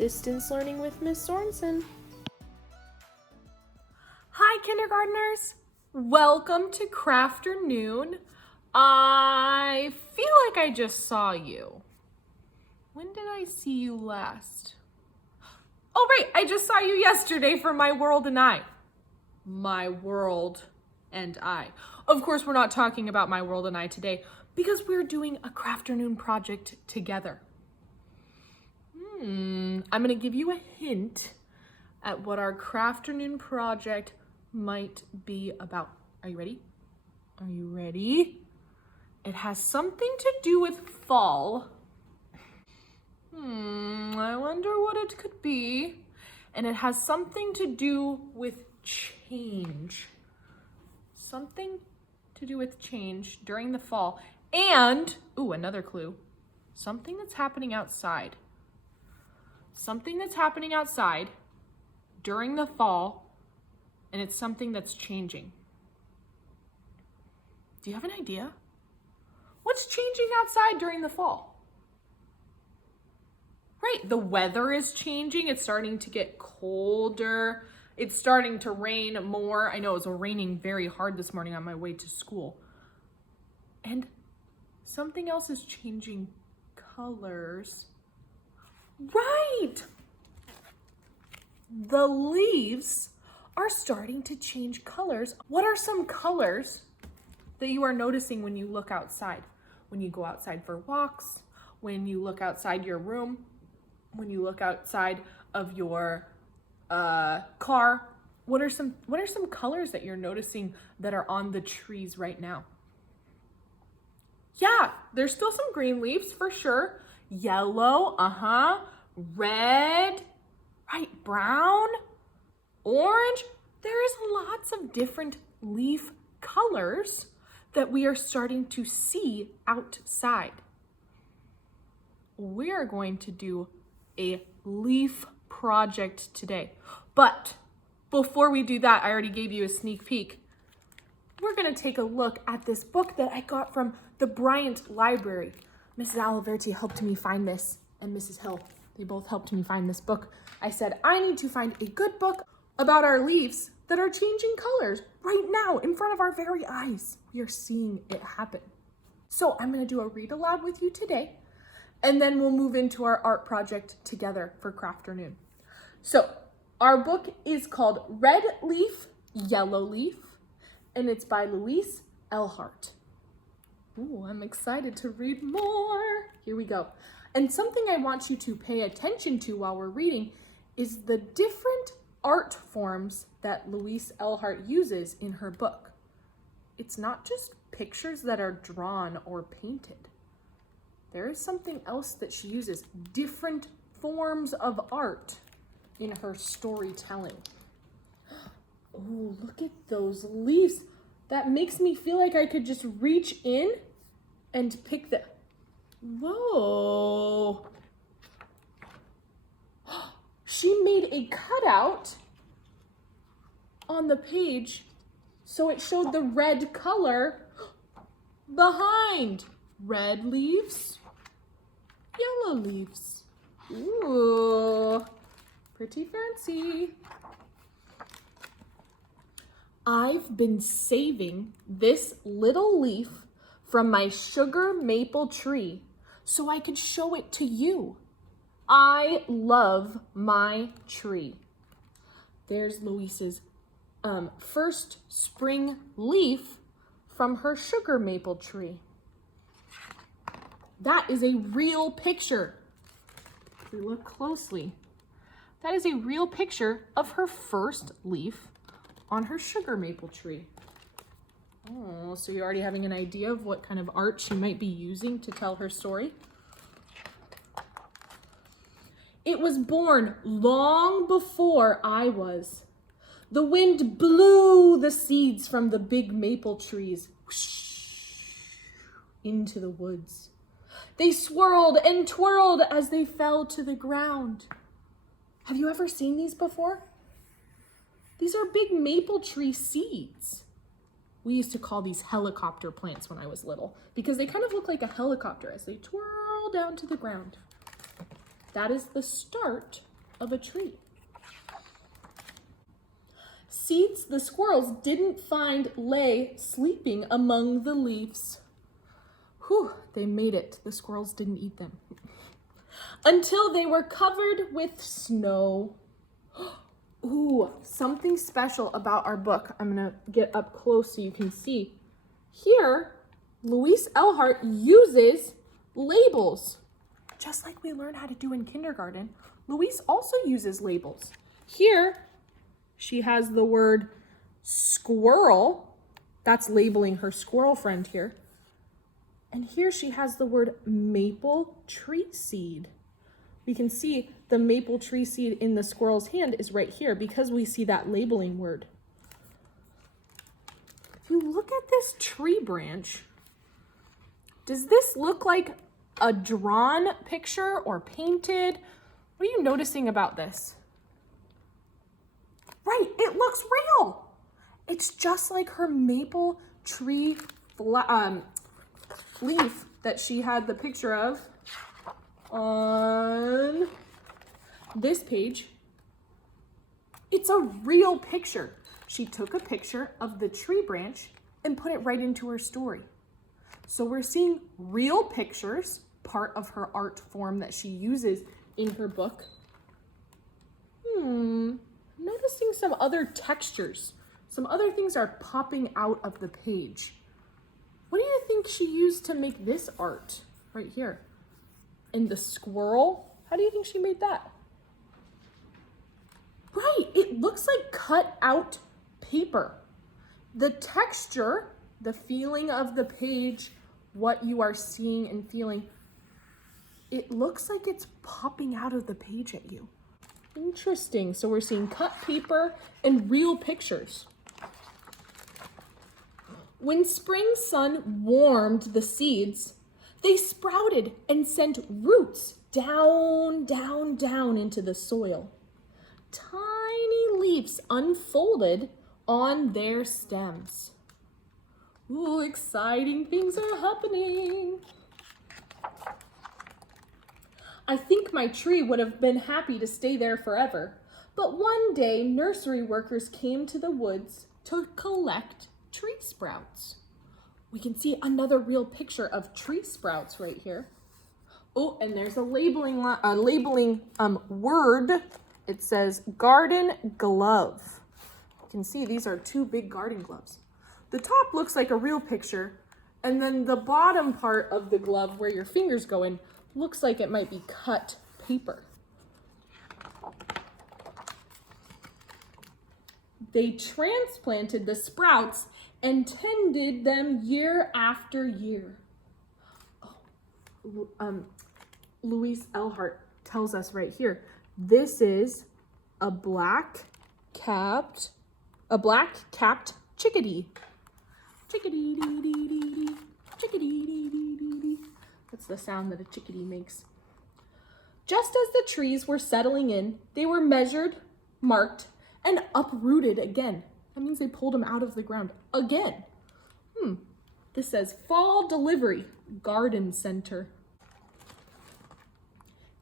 Distance Learning with Miss Sorensen. Hi, kindergartners. Welcome to Crafternoon. I feel like I just saw you. When did I see you last? Oh, right, I just saw you yesterday for My World and I. My World and I. Of course, we're not talking about My World and I today because we're doing a Crafternoon project together. I'm gonna give you a hint at what our Crafternoon project might be about. Are you ready? Are you ready? It has something to do with fall. I wonder what it could be. And it has something to do with change. Something to do with change during the fall. And, another clue. Something that's happening outside. Something that's happening outside during the fall, and it's something that's changing. Do you have an idea? What's changing outside during the fall? Right, the weather is changing. It's starting to get colder. It's starting to rain more. I know it was raining very hard this morning on my way to school. And something else is changing colors. Right! The leaves are starting to change colors. What are some colors that you are noticing when you look outside? When you go outside for walks, when you look outside your room, when you look outside of your car, what are some colors that you're noticing that are on the trees right now? Yeah, there's still some green leaves for sure. Yellow, red, right, brown, orange. There's lots of different leaf colors that we are starting to see outside. We're going to do a leaf project today. But before we do that, I already gave you a sneak peek. We're gonna take a look at this book that I got from the Bryant Library. Mrs. Aliverti helped me find this, and Mrs. Hill, they both helped me find this book. I said, I need to find a good book about our leaves that are changing colors right now in front of our very eyes. We are seeing it happen. So I'm gonna do a read aloud with you today, and then we'll move into our art project together for Crafternoon. So our book is called Red Leaf, Yellow Leaf, and it's by Louise Elhart. Ooh, I'm excited to read more. Here we go. And something I want you to pay attention to while we're reading is the different art forms that Louise Elhart uses in her book. It's not just pictures that are drawn or painted. There is something else that she uses, different forms of art in her storytelling. Oh, look at those leaves. That makes me feel like I could just reach in and pick the, whoa. She made a cutout on the page so it showed the red color behind. Red leaves, yellow leaves. Ooh, pretty fancy. I've been saving this little leaf from my sugar maple tree so I could show it to you. I love my tree. There's Louise's first spring leaf from her sugar maple tree. That is a real picture. If we look closely, that is a real picture of her first leaf on her sugar maple tree. Oh, so you're already having an idea of what kind of art she might be using to tell her story? It was born long before I was. The wind blew the seeds from the big maple trees into the woods. They swirled and twirled as they fell to the ground. Have you ever seen these before? These are big maple tree seeds. We used to call these helicopter plants when I was little because they kind of look like a helicopter as they twirl down to the ground. That is the start of a tree. Seeds the squirrels didn't find lay sleeping among the leaves. Whew, they made it. The squirrels didn't eat them. Until they were covered with snow. Ooh, something special about our book. I'm gonna get up close so you can see. Here, Louise Elhart uses labels. Just like we learned how to do in kindergarten, Louise also uses labels. Here, she has the word squirrel. That's labeling her squirrel friend here. And here she has the word maple tree seed. We can see the maple tree seed in the squirrel's hand is right here because we see that labeling word. If you look at this tree branch, does this look like a drawn picture or painted? What are you noticing about this? Right, it looks real. It's just like her maple tree leaf that she had the picture of on this page. It's a real picture. She took a picture of the tree branch and put it right into her story. So we're seeing real pictures, part of her art form that she uses in her book. Noticing some other textures. Some other things are popping out of the page. What do you think she used to make this art right here? And the squirrel, how do you think she made that? Right, it looks like cut out paper. The texture, the feeling of the page, what you are seeing and feeling, it looks like it's popping out of the page at you. Interesting, so we're seeing cut paper and real pictures. When spring sun warmed the seeds, they sprouted and sent roots down, down, down into the soil. Tiny leaves unfolded on their stems. Ooh, exciting things are happening. I think my tree would have been happy to stay there forever, but one day nursery workers came to the woods to collect tree sprouts. We can see another real picture of tree sprouts right here. Oh, and there's a labeling word. It says garden glove. You can see these are two big garden gloves. The top looks like a real picture, and then the bottom part of the glove where your fingers go in looks like it might be cut paper. They transplanted the sprouts and tended them year after year. Louise Elhart tells us right here, this is a black-capped chickadee. Chickadee-dee-dee-dee-dee, chickadee-dee-dee-dee-dee. That's the sound that a chickadee makes. Just as the trees were settling in, they were measured, marked, and uprooted again. That means they pulled them out of the ground again. This says fall delivery, garden center.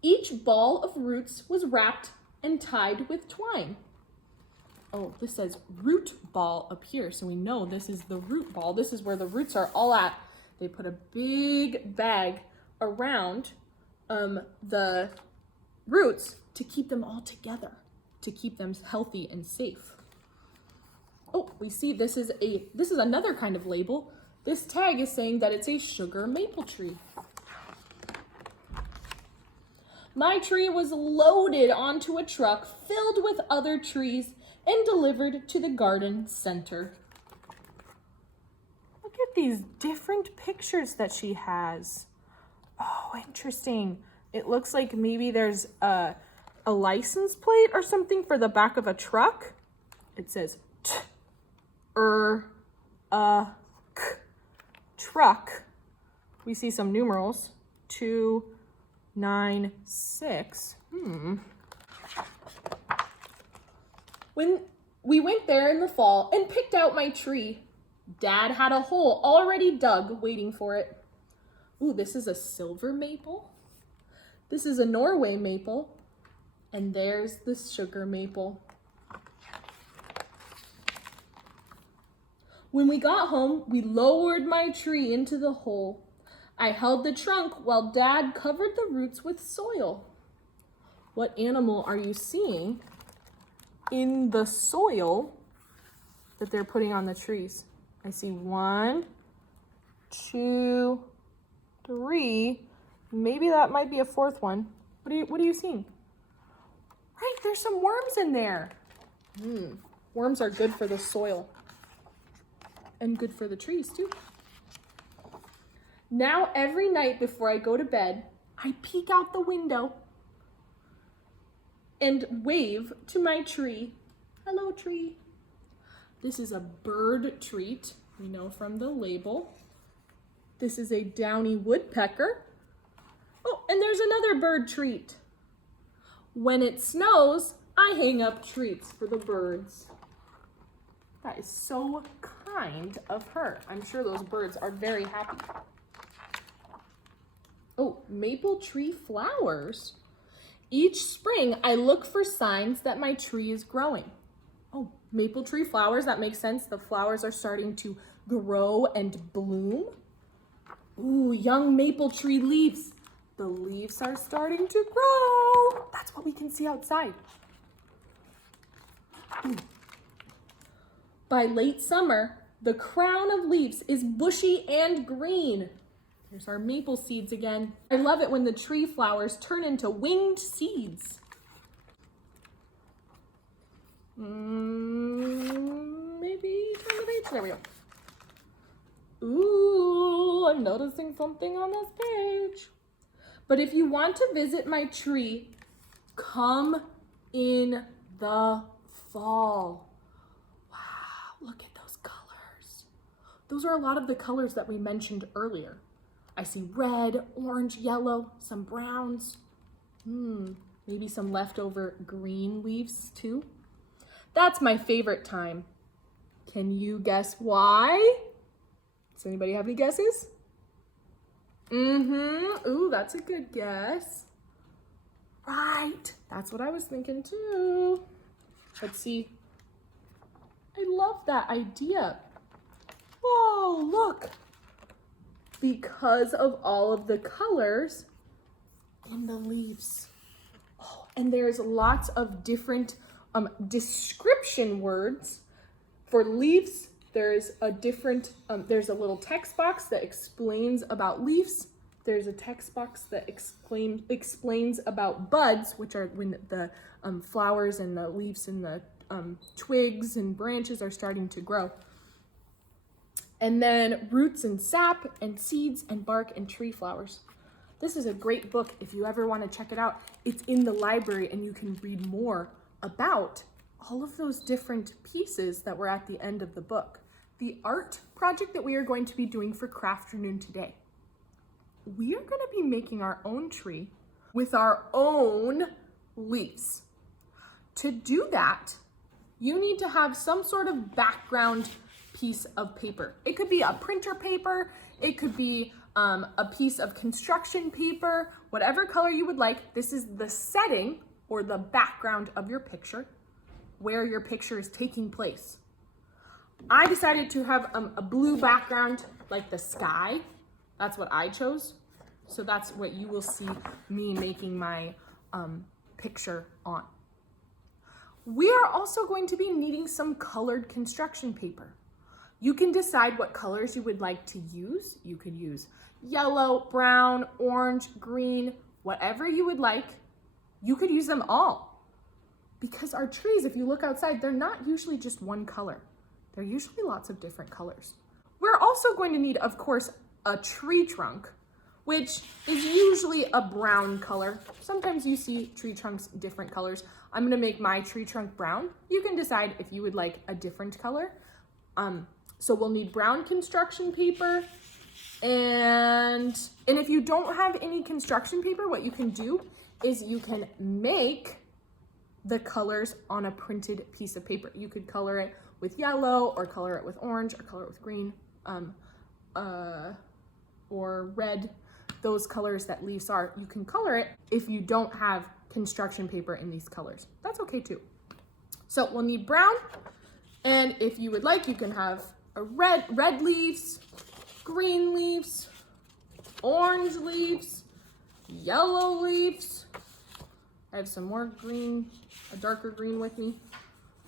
Each ball of roots was wrapped and tied with twine. Oh, this says root ball up here. So we know this is the root ball. This is where the roots are all at. They put a big bag around the roots to keep them all together, to keep them healthy and safe. Oh, we see this is another kind of label. This tag is saying that it's a sugar maple tree. My tree was loaded onto a truck filled with other trees and delivered to the garden center. Look at these different pictures that she has. Oh, interesting. It looks like maybe there's a license plate or something for the back of a truck. It says truck. We see some numerals, 296. When we went there in the fall and picked out my tree, Dad had a hole already dug waiting for it. Ooh, this is a silver maple. This is a Norway maple. And there's the sugar maple. When we got home, we lowered my tree into the hole. I held the trunk while Dad covered the roots with soil. What animal are you seeing in the soil that they're putting on the trees? I see 1, 2, 3. Maybe that might be a 4th one. What are you seeing? Right, there's some worms in there. Worms are good for the soil and good for the trees too. Now every night before I go to bed, I peek out the window and wave to my tree. Hello, tree. This is a bird treat, we know from the label. This is a downy woodpecker. Oh, and there's another bird treat. When it snows, I hang up treats for the birds. That is so kind of her. I'm sure those birds are very happy. Oh, maple tree flowers. Each spring, I look for signs that my tree is growing. Oh, maple tree flowers, that makes sense. The flowers are starting to grow and bloom. Ooh, young maple tree leaves. The leaves are starting to grow. That's what we can see outside. By late summer, the crown of leaves is bushy and green. Here's our maple seeds again. I love it when the tree flowers turn into winged seeds. Maybe turn the page. There we go. Ooh, I'm noticing something on this page. But if you want to visit my tree, come in the fall. Wow, look at those colors. Those are a lot of the colors that we mentioned earlier. I see red, orange, yellow, some browns. Maybe some leftover green leaves too. That's my favorite time. Can you guess why? Does anybody have any guesses? Ooh, that's a good guess. Right. That's what I was thinking too. Let's see. I love that idea. Whoa, look. Because of all of the colors in the leaves. Oh, and there's lots of different description words for leaves. There's a different, there's a little text box that explains about leaves. There's a text box that explains about buds, which are when the flowers and the leaves and the twigs and branches are starting to grow. And then roots and sap and seeds and bark and tree flowers. This is a great book if you ever want to check it out. It's in the library and you can read more about all of those different pieces that were at the end of the book. The art project that we are going to be doing for Crafternoon today. We are going to be making our own tree with our own leaves. To do that, you need to have some sort of background piece of paper. It could be a printer paper, it could be a piece of construction paper, whatever color you would like. This is the setting or the background of your picture, where your picture is taking place. I decided to have a blue background like the sky. That's what I chose. So that's what you will see me making my picture on. We are also going to be needing some colored construction paper. You can decide what colors you would like to use. You could use yellow, brown, orange, green, whatever you would like. You could use them all. Because our trees, if you look outside, they're not usually just one color. They're usually lots of different colors. We're also going to need, of course, a tree trunk, which is usually a brown color. Sometimes you see tree trunks different colors. I'm gonna make my tree trunk brown. You can decide if you would like a different color. So we'll need brown construction paper. And if you don't have any construction paper, what you can do is you can make the colors on a printed piece of paper. You could color it with yellow or color it with orange or color it with green or red. Those colors that leaves are, you can color it. If you don't have construction paper in these colors. That's okay too. So we'll need brown, and if you would like, you can have a red leaves, green leaves, orange leaves, yellow leaves. I have some more green, a darker green with me.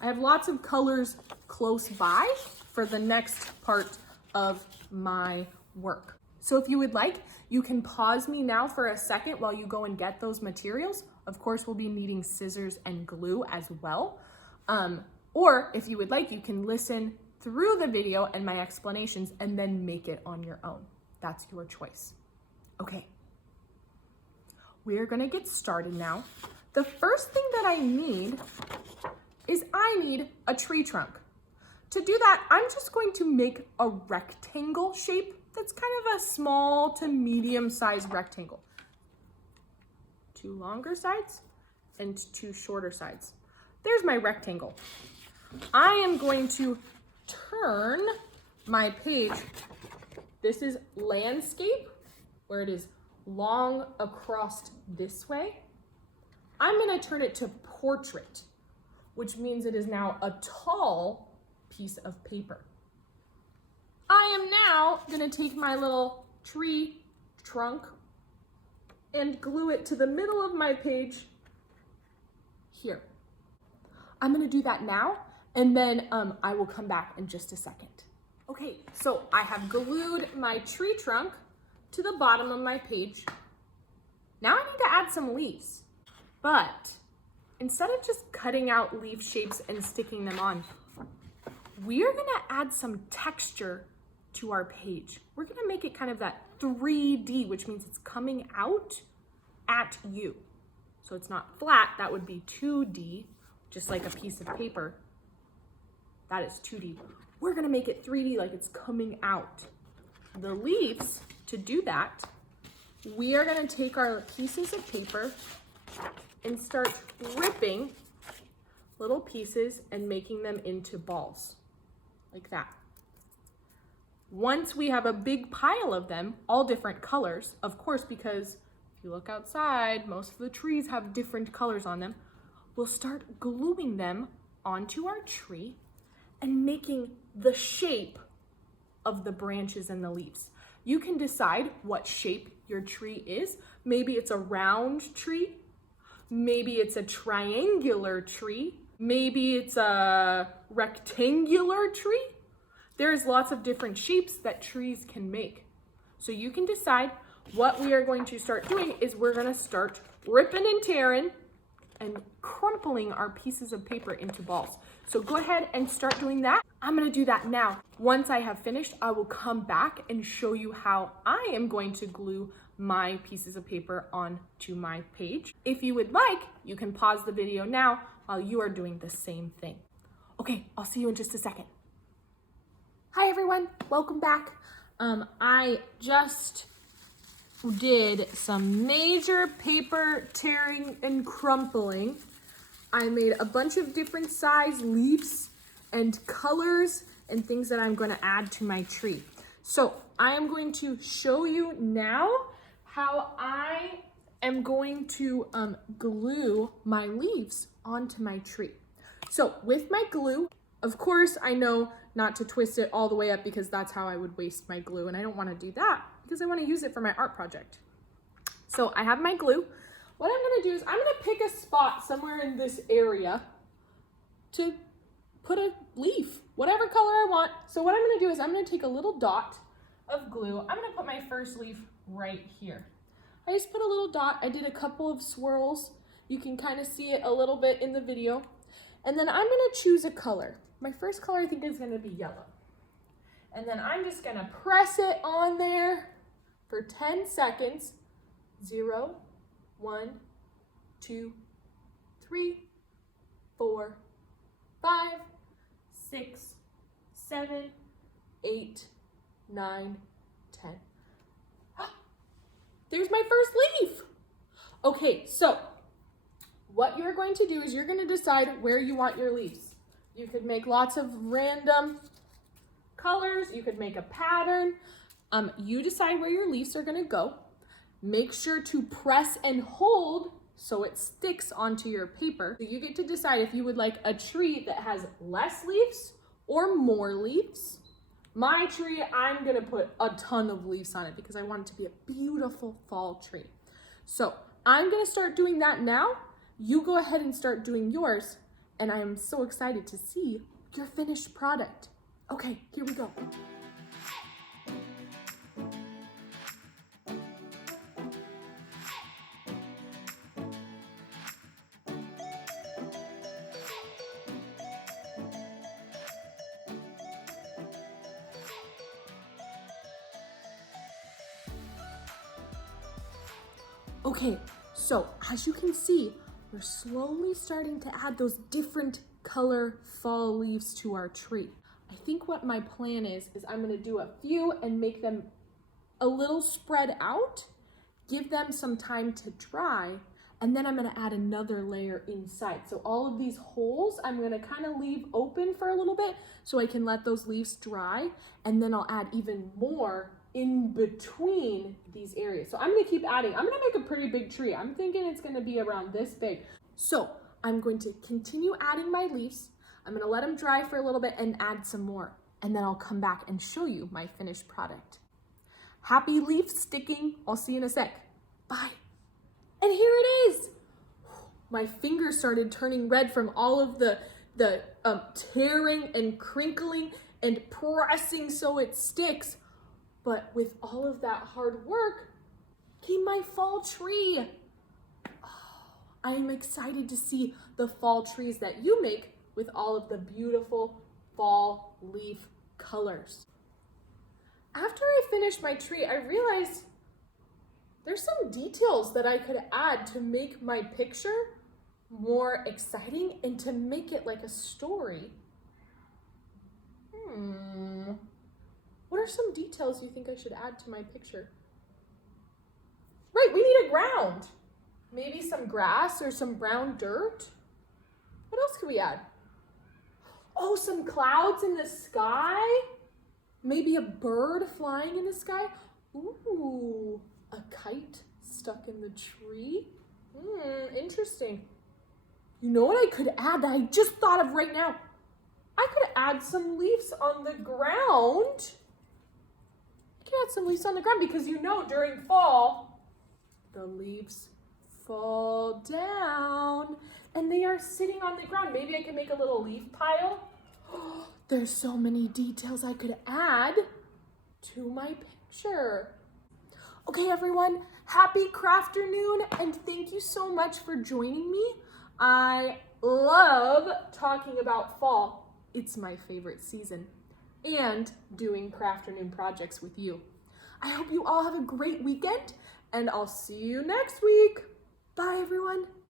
I have lots of colors close by for the next part of my work. So if you would like, you can pause me now for a second while you go and get those materials. Of course, we'll be needing scissors and glue as well. Or if you would like, you can listen through the video and my explanations and then make it on your own. That's your choice. Okay, we're gonna get started now. The first thing that I need is a tree trunk. To do that, I'm just going to make a rectangle shape that's kind of a small to medium-sized rectangle. 2 longer sides and 2 shorter sides. There's my rectangle. I am going to turn my page. This is landscape, where it is long across this way. I'm gonna turn it to portrait, which means it is now a tall piece of paper. I am now gonna take my little tree trunk and glue it to the middle of my page here. I'm gonna do that now, and then I will come back in just a second. Okay, so I have glued my tree trunk to the bottom of my page. Now I need to add some leaves, but instead of just cutting out leaf shapes and sticking them on, we are gonna add some texture to our page. We're gonna make it kind of that 3D, which means it's coming out at you. So it's not flat, that would be 2D, just like a piece of paper. That is 2D. We're gonna make it 3D, like it's coming out. The leaves, to do that, we are gonna take our pieces of paper and start ripping little pieces and making them into balls, like that. Once we have a big pile of them, all different colors, of course, because if you look outside, most of the trees have different colors on them, we'll start gluing them onto our tree and making the shape of the branches and the leaves. You can decide what shape your tree is. Maybe it's a round tree, maybe it's a triangular tree, maybe it's a rectangular tree. There's lots of different shapes that trees can make. So you can decide. What we are going to start doing is we're gonna start ripping and tearing and crumpling our pieces of paper into balls. So go ahead and start doing that. I'm gonna do that now. Once I have finished, I will come back and show you how I am going to glue my pieces of paper onto my page. If you would like, you can pause the video now while you are doing the same thing. Okay, I'll see you in just a second. Hi everyone, welcome back. I just did some major paper tearing and crumpling. I made a bunch of different size leaves and colors and things that I'm going to add to my tree. So I am going to show you now how I am going to glue my leaves onto my tree. So with my glue, of course, I know not to twist it all the way up because that's how I would waste my glue, and I don't want to do that because I want to use it for my art project. So I have my glue. What I'm going to do is I'm going to pick a spot somewhere in this area to put a leaf, whatever color I want. So what I'm going to do is I'm going to take a little dot of glue. I'm going to put my first leaf right here. I just put a little dot. I did a couple of swirls. You can kind of see it a little bit in the video. And then I'm going to choose a color. My first color I think is going to be yellow. And then I'm just going to press it on there for 10 seconds. 0, 1, 2, 3, 4, 5, 6, 7, 8, 9, 10. There's my first leaf. Okay, so what you're going to do is you're going to decide where you want your leaves. You could make lots of random colors. You could make a pattern. You decide where your leaves are going to go. Make sure to press and hold so it sticks onto your paper. So you get to decide if you would like a tree that has less leaves or more leaves. My tree, I'm gonna put a ton of leaves on it because I want it to be a beautiful fall tree. So I'm gonna start doing that now. You go ahead and start doing yours, and I am so excited to see your finished product. Okay, here we go. Okay, so as you can see, we're slowly starting to add those different color fall leaves to our tree. I think what my plan is I'm gonna do a few and make them a little spread out, give them some time to dry, and then I'm gonna add another layer inside. So all of these holes, I'm gonna kind of leave open for a little bit so I can let those leaves dry, and then I'll add even more in between these areas. So I'm gonna keep adding. I'm gonna make a pretty big tree. I'm thinking it's gonna be around this big. So I'm going to continue adding my leaves. I'm gonna let them dry for a little bit and add some more. And then I'll come back and show you my finished product. Happy leaf sticking. I'll see you in a sec. Bye. And here it is. My fingers started turning red from all of the tearing and crinkling and pressing so it sticks. But with all of that hard work came my fall tree. Oh, I am excited to see the fall trees that you make with all of the beautiful fall leaf colors. After I finished my tree, I realized there's some details that I could add to make my picture more exciting and to make it like a story. What are some details you think I should add to my picture? Right, we need a ground. Maybe some grass or some brown dirt. What else could we add? Oh, some clouds in the sky. Maybe a bird flying in the sky. Ooh, a kite stuck in the tree. Interesting. You know what I could add that I just thought of right now? I could add some leaves on the ground. I can add some leaves on the ground because you know during fall, the leaves fall down and they are sitting on the ground. Maybe I can make a little leaf pile. There's so many details I could add to my picture. Okay, everyone, happy Crafternoon, and thank you so much for joining me. I love talking about fall. It's my favorite season, and doing Crafternoon projects with you. I hope you all have a great weekend, and I'll see you next week. Bye, everyone.